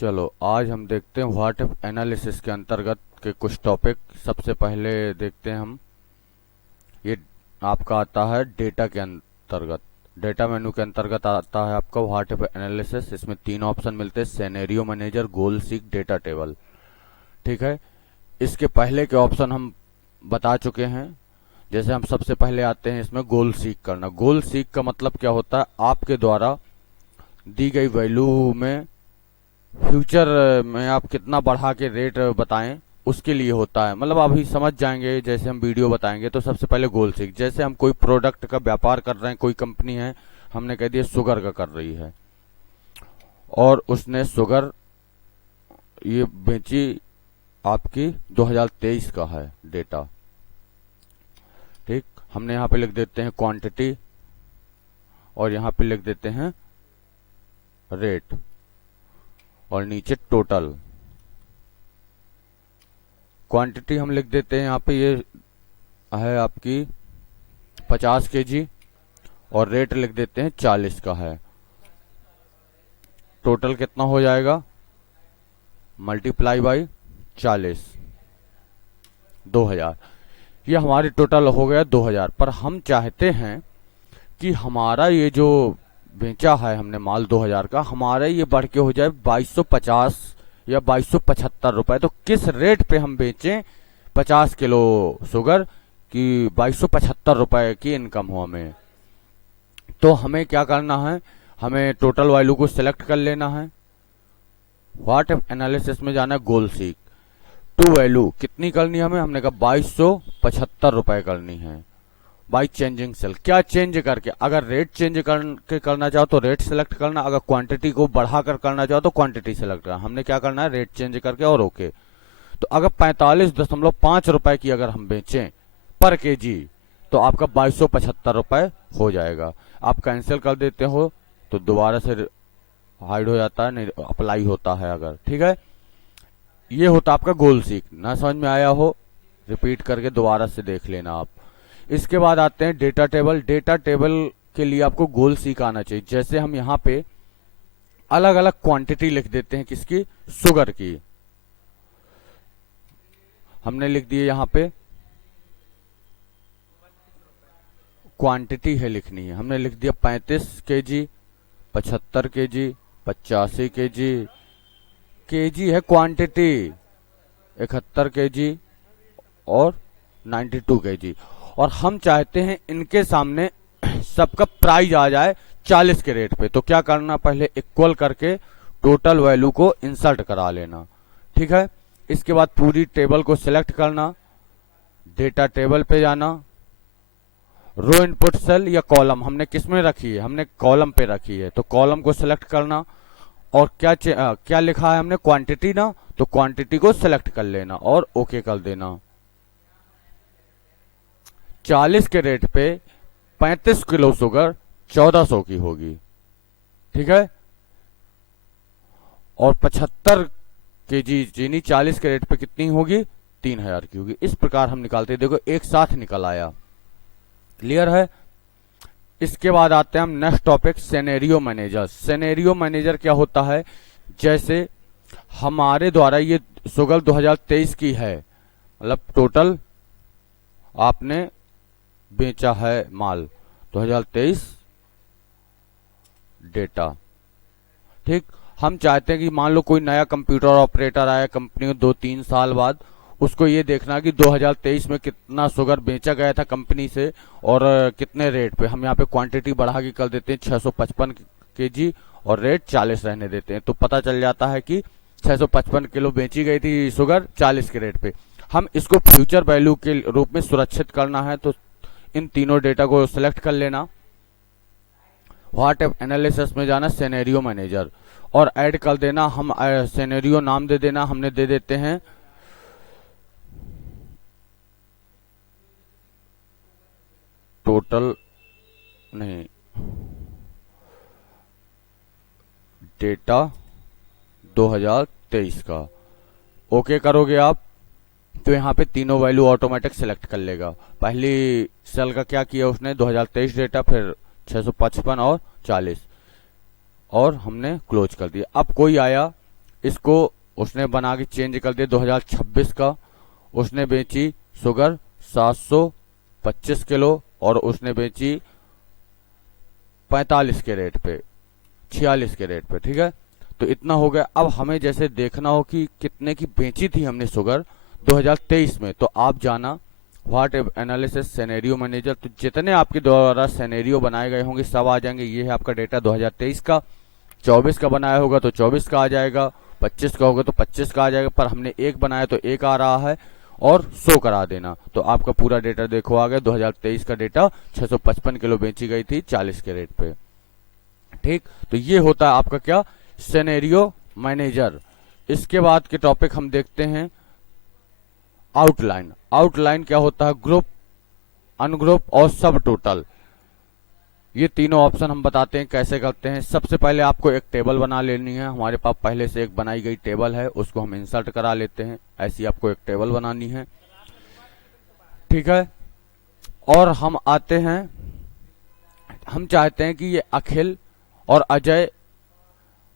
चलो आज हम देखते हैं व्हाट इफ एनालिसिस के अंतर्गत के कुछ टॉपिक। सबसे पहले देखते हैं हम, ये आपका आता है डेटा के अंतर्गत, डेटा मेनू के अंतर्गत आता है आपका व्हाट इफ एनालिसिस। इसमें तीन ऑप्शन मिलते हैं, सिनेरियो मैनेजर, गोल सीक, डेटा टेबल। ठीक है, इसके पहले के ऑप्शन हम बता चुके हैं। जैसे हम सबसे पहले आते हैं इसमें गोल सीक करना। गोल सीक का मतलब क्या होता है, आपके द्वारा दी गई वैल्यू में फ्यूचर में आप कितना बढ़ा के रेट बताएं, उसके लिए होता है। मतलब अभी समझ जाएंगे जैसे हम वीडियो बताएंगे। तो सबसे पहले गोल सीख, जैसे हम कोई प्रोडक्ट का व्यापार कर रहे हैं, कोई कंपनी है, हमने कह दिया शुगर का कर रही है और उसने शुगर ये बेची, आपकी 2023 का है डेटा। ठीक, हमने यहाँ पे लिख देते हैं क्वांटिटी और यहाँ पे लिख देते हैं रेट और नीचे टोटल। क्वांटिटी हम लिख देते हैं यहाँ पे, ये है आपकी 50 केजी और रेट लिख देते हैं 40 का है। टोटल कितना हो जाएगा, मल्टीप्लाई बाई 40, 2000। ये हमारी टोटल हो गया 2000। पर हम चाहते हैं कि हमारा ये जो बेचा है हमने माल 2000 का, हमारा ये बढ़ के हो जाए 2250 या 2275 रुपए। तो किस रेट पे हम बेचें 50 किलो शुगर कि 2275 रुपए की इनकम हो हमें। तो हमें क्या करना है, हमें टोटल वैल्यू को सिलेक्ट कर लेना है। व्हाट इफ एनालिसिस में जाना है, गोल सीक। टू वैल्यू कितनी करनी है हमें, हमने कहा 2275 रुपए करनी है बाई चेंजिंग सेल। क्या चेंज करके, अगर रेट चेंज करके करना चाहो तो रेट सेलेक्ट करना, अगर क्वांटिटी को बढ़ाकर करना चाहो तो क्वांटिटी सेलेक्ट करना। हमने क्या करना है, रेट चेंज करके और ओके। तो अगर 45.5 रुपए की अगर हम बेचें पर केजी तो आपका 2275 रुपए हो जाएगा। आप कैंसिल कर देते हो तो दोबारा से हाइड हो जाता है, नहीं अप्लाई होता है अगर। ठीक है, ये होता आपका गोल सीक। ना समझ में आया हो रिपीट करके दोबारा से देख लेना आप। इसके बाद आते हैं डेटा टेबल। डेटा टेबल के लिए आपको गोल सीक आना चाहिए। जैसे हम यहाँ पे अलग अलग क्वांटिटी लिख देते हैं, किसकी, शुगर की। हमने लिख दिए यहाँ पे क्वांटिटी है लिखनी है, हमने लिख दिया 35 केजी, 75 केजी, 85 केजी। केजी है क्वांटिटी, 71 केजी और 92 केजी। और हम चाहते हैं इनके सामने सबका प्राइस आ जाए 40 के रेट पे। तो क्या करना, पहले इक्वल करके टोटल वैल्यू को इंसर्ट करा लेना। ठीक है, इसके बाद पूरी टेबल को सिलेक्ट करना, डेटा टेबल पे जाना, रो इनपुट सेल या कॉलम हमने किस में रखी है, हमने कॉलम पे रखी है, तो कॉलम को सिलेक्ट करना। और क्या लिखा है हमने, क्वांटिटी ना, तो क्वांटिटी को सिलेक्ट कर लेना और ओके कर देना। 40 के रेट पे 35 किलो शुगर 1400 की होगी। ठीक है, और 75 केजी चीनी 40 के रेट पे कितनी होगी, 3000 की होगी। इस प्रकार हम निकालते, देखो एक साथ निकल आया। क्लियर है। इसके बाद आते हैं हम next topic, scenario manager. Scenario manager क्या होता है, जैसे हमारे द्वारा ये शुगर 2023 की है, मतलब टोटल आपने बेचा है माल 2023 डेटा। ठीक, हम चाहते हैं कि मान लो कोई नया कंप्यूटर ऑपरेटर आया कंपनी में 2-3 साल बाद, उसको ये देखना कि 2023 में कितना शुगर बेचा गया था कंपनी से और कितने रेट पे। हम यहाँ पे क्वांटिटी बढ़ा के कर देते हैं 655 केजी और रेट 40 रहने देते हैं। तो पता चल जाता है कि 655 किलो बेची गई थी शुगर 40 के रेट पे। हम इसको फ्यूचर वैल्यू के रूप में सुरक्षित करना है, तो इन तीनों डेटा को सिलेक्ट कर लेना। व्हाट इफ एनालिसिस में जाना, सिनेरियो मैनेजर और ऐड कर देना। हम सिनेरियो नाम दे देना, हमने दे देते हैं टोटल, नहीं डेटा 2023 का। ओके करोगे आप तो यहाँ पे तीनों वैल्यू ऑटोमेटिक सिलेक्ट कर लेगा। पहली सेल का क्या किया उसने, 2023 डेटा, फिर 655 और 40, और हमने क्लोज कर दिया। अब कोई आया इसको उसने बना के चेंज कर दिया 2026 का। उसने बेची शुगर 725 किलो और उसने बेची 45 के रेट पे, 46 के रेट पे, ठीक है। तो इतना हो गया। अब हमें जैसे देखना हो कि कितने की बेची थी हमने शुगर 2023 में, तो आप जाना व्हाट एनालिसिस सिनेरियो मैनेजर, तो जितने आपके द्वारा सिनेरियो बनाए गए होंगे सब आ जाएंगे। ये है आपका डेटा 2023 का। 24 का बनाया होगा तो 24 का आ जाएगा, 25 का होगा तो 25 का आ जाएगा, पर हमने एक बनाया तो एक आ रहा है और 100 करा देना, तो आपका पूरा डेटा देखो आ गया। 2023 का डेटा 655 किलो बेची गई थी 40 के रेट पे, ठीक। तो ये होता है आपका क्या, सिनेरियो मैनेजर। इसके बाद के टॉपिक हम देखते हैं आउटलाइन। आउटलाइन क्या होता है, ग्रुप, अनग्रुप और सब टोटल, ये तीनों ऑप्शन हम बताते हैं कैसे करते हैं। सबसे पहले आपको एक टेबल बना लेनी है। हमारे पास पहले से एक बनाई गई टेबल है, उसको हम इंसर्ट करा लेते हैं। ऐसी आपको एक टेबल बनानी है, ठीक है। और हम आते हैं, हम चाहते हैं कि ये अखिल और अजय,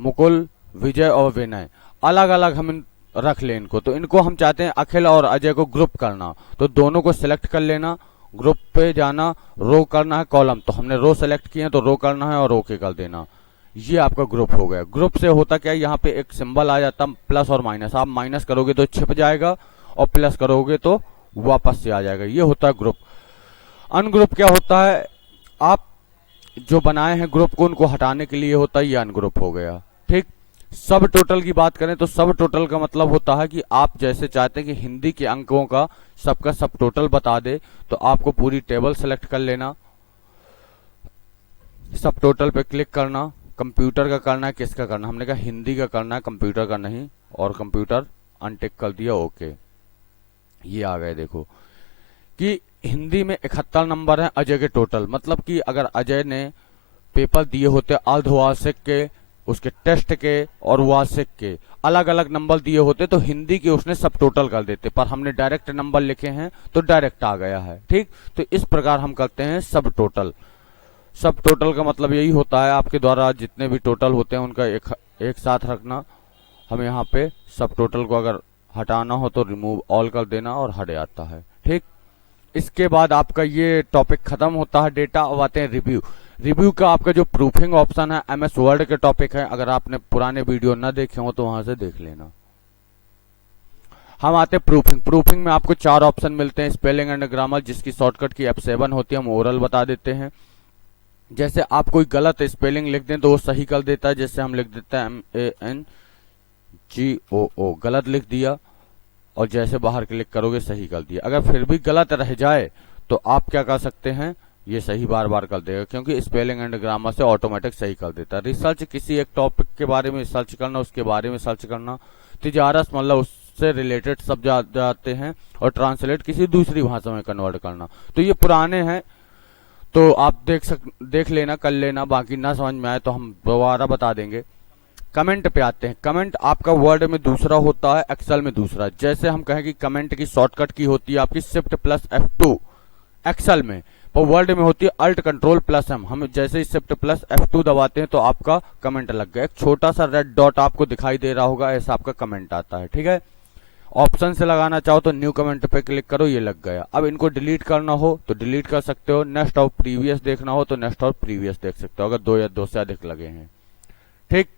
मुकुल, विजय और विनय अलग अलग हम रख लें इनको। तो इनको हम चाहते हैं अखिल और अजय को ग्रुप करना, तो दोनों को सिलेक्ट कर लेना, ग्रुप पे जाना, रो करना है कॉलम, तो हमने रो सेलेक्ट किए हैं तो रो करना है और ओके कर देना। ये आपका ग्रुप हो गया। ग्रुप से होता क्या है, यहाँ पे एक सिंबल आ जाता है प्लस और माइनस, आप माइनस करोगे तो छिप जाएगा और प्लस करोगे तो वापस से आ जाएगा, ये होता है ग्रुप। अनग्रुप क्या होता है, आप जो बनाए हैं ग्रुप को उनको हटाने के लिए होता है, ये अनग्रुप हो गया, ठीक। सब टोटल की बात करें तो सब टोटल का मतलब होता है कि आप जैसे चाहते हैं कि हिंदी के अंकों का सबका सब टोटल बता दे, तो आपको पूरी टेबल सेलेक्ट कर लेना, सब टोटल पे क्लिक करना, कंप्यूटर का करना है, किसका करना, हमने कहा हिंदी का करना है, कंप्यूटर का नहीं, और कंप्यूटर अनटिक कर दिया, ओके। ये आ गए, देखो कि हिंदी में 71 नंबर है अजय के टोटल, मतलब कि अगर अजय ने पेपर दिए होते अर्धवार्षिक के, उसके टेस्ट के और वार्षिक के अलग अलग नंबर दिए होते तो हिंदी के उसने सब टोटल कर देते, पर हमने डायरेक्ट नंबर लिखे हैं तो डायरेक्ट आ गया है, ठीक। तो इस प्रकार हम करते हैं सब टोटल। सब टोटल का मतलब यही होता है आपके द्वारा जितने भी टोटल होते हैं उनका एक साथ रखना। हम यहाँ पे सब टोटल को अगर हटाना हो तो रिमूव ऑल कर देना और हट जाता है, ठीक। इसके बाद आपका ये टॉपिक खत्म होता है डेटा। अब आते हैं रिव्यू। रिव्यू का आपका जो प्रूफिंग ऑप्शन है एमएस वर्ड के टॉपिक है, अगर आपने पुराने वीडियो ना देखे हो तो वहां से देख लेना। हम आते हैं प्रूफिंग। प्रूफिंग में आपको 4 ऑप्शन मिलते हैं, स्पेलिंग एंड ग्रामर जिसकी शॉर्टकट की F7 होती है, हम ओरल बता देते हैं। जैसे आप कोई गलत स्पेलिंग लिख दें तो वो सही कर देता है, जैसे हम लिख देते हैं MANGOO, गलत लिख दिया और जैसे बाहर क्लिक करोगे सही कर दिया। अगर फिर भी गलत रह जाए तो आप क्या कर सकते हैं, ये सही बार बार कर देगा, क्योंकि स्पेलिंग एंड ग्रामर से ऑटोमेटिक सही कर देता है। रिसर्च किसी एक टॉपिक के बारे में सर्च करना, उसके बारे में सर्च करना, तिजारत मतलब उससे रिलेटेड सब जाते हैं, और ट्रांसलेट किसी दूसरी भाषा में कन्वर्ट करना। तो ये पुराने हैं, तो आप देख लेना, कर लेना, बाकी ना समझ में आए तो हम दोबारा बता देंगे। कमेंट पे आते हैं। कमेंट आपका वर्ड में दूसरा होता है, एक्सेल में दूसरा। जैसे हम कहें कि कमेंट की शॉर्टकट की होती है आपकी शिफ्ट प्लस F2 एक्सेल में, पर वर्ड में होती है अल्ट कंट्रोल प्लस M। हम जैसे ही शिफ्ट प्लस F2 दबाते हैं तो आपका कमेंट लग गया। एक छोटा सा रेड डॉट आपको दिखाई दे रहा होगा, ऐसा आपका कमेंट आता है, ठीक है। ऑप्शन से लगाना चाहो तो न्यू कमेंट पे क्लिक करो, ये लग गया। अब इनको डिलीट करना हो तो डिलीट कर सकते हो, नेक्स्ट और प्रीवियस देखना हो तो नेक्स्ट और प्रीवियस देख सकते हो अगर 2 या 2 से अधिक लगे हैं, ठीक।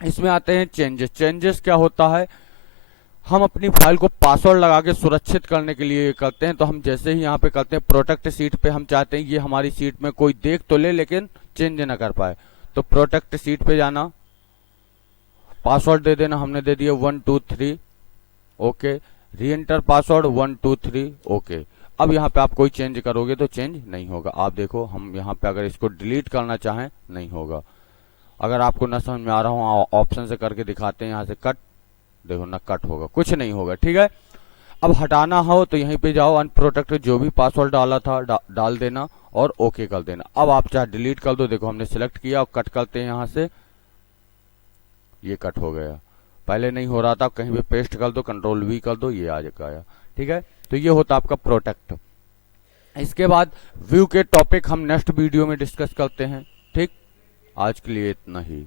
इसमें आते हैं चेंजेस। चेंजेस क्या होता है, हम अपनी फाइल को पासवर्ड लगा के सुरक्षित करने के लिए करते हैं। तो हम जैसे ही यहाँ पे करते हैं प्रोटेक्ट सीट पे, हम चाहते हैं ये हमारी सीट में कोई देख तो ले लेकिन चेंज ना कर पाए, तो प्रोटेक्ट सीट पे जाना, पासवर्ड दे देना, हमने दे दिया 1 2 3, ओके। री एंटर पासवर्ड 1 2 3, ओके। अब यहाँ पे आप कोई चेंज करोगे तो चेंज नहीं होगा। आप देखो हम यहाँ पे अगर इसको डिलीट करना चाहें नहीं होगा। अगर आपको न समझ में आ रहा हो ऑप्शन से करके दिखाते हैं, यहाँ से कट, देखो ना कट होगा, कुछ नहीं होगा, ठीक है। अब हटाना हो तो यहीं पे जाओ, अनप्रोटेक्टेड जो भी पासवर्ड डाला था डाल देना और ओके कर देना। अब आप चाहे डिलीट कर दो, देखो हमने सिलेक्ट किया और कट करते हैं यहाँ से, ये कट हो गया। पहले नहीं हो रहा था, कहीं भी पेस्ट कर दो, कंट्रोल V कर दो, ये आ गया, ठीक है। तो ये होता आपका प्रोटेक्ट। इसके बाद व्यू के टॉपिक हम नेक्स्ट वीडियो में डिस्कस करते हैं, ठीक। आज के लिए इतना ही।